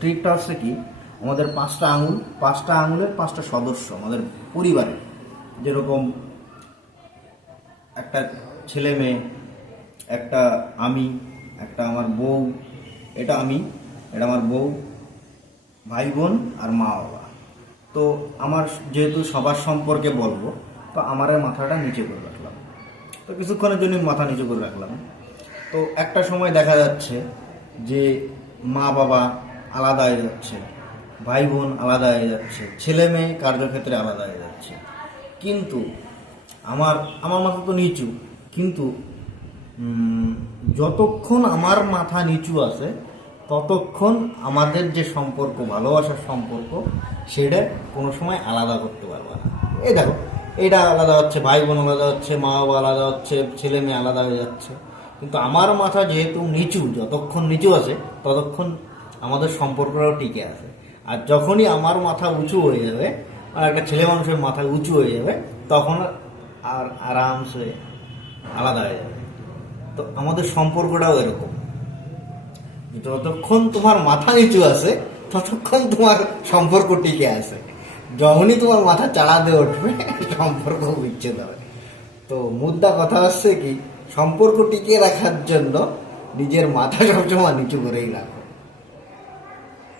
ট্রিকটা হচ্ছে কি, আমাদের পাঁচটা আঙুলের পাঁচটা সদস্য আমাদের পরিবারের, যেরকম একটা ছেলে মেয়ে, একটা আমি, একটা আমার বউ, এটা আমি, এটা আমার বউ, ভাই বোন আর মা বাবা। তো আমার যেহেতু সবার সম্পর্কে বলবো, তো আমার মাথাটা নিচে করে রাখলাম। তো কিছুক্ষণের জন্য মাথা নিচু করে রাখলাম। তো একটা সময় দেখা যাচ্ছে যে মা বাবা আলাদা হয়ে যাচ্ছে, ভাই বোন আলাদা হয়ে যাচ্ছে, ছেলে মেয়ে কার্যক্ষেত্রে আলাদা হয়ে যাচ্ছে। কিন্তু আমার আমার মাথা তো নিচু, কিন্তু যতক্ষণ আমার মাথা নিচু আছে ততক্ষণ আমাদের যে সম্পর্ক, ভালোবাসার সম্পর্ক, সেটা কোনো সময় আলাদা করতে পারবে না। এই দেখো, এটা আলাদা হচ্ছে, ভাই বোন আলাদা হচ্ছে, মা বাবা আলাদা হচ্ছে, ছেলে মেয়ে আলাদা হয়ে যাচ্ছে, কিন্তু আমার মাথা যেহেতু নিচু, যতক্ষণ নিচু আছে ততক্ষণ আমাদের সম্পর্কটাও টিকে আছে। আর যখনই আমার মাথা উঁচু হয়ে যাবে, আর একটা ছেলে মানুষের মাথা উঁচু হয়ে যাবে, তখন আর আরামসে আলাদা হয়ে যাবে। তো আমাদের সম্পর্কটাও এরকম, যতক্ষণ তোমার মাথা নিচু আছে ততক্ষণ তোমার সম্পর্ক টিকে আছে। যখনই তোমার মাথা চাড়া দিয়ে উঠবে, সম্পর্ক বিচ্ছেদ হবে। তো মুদ্রা কথা হচ্ছে কি, সম্পর্ক টিকিয়ে রাখার জন্য নিজের মাথা সবসময় নিচু করেই রাখো।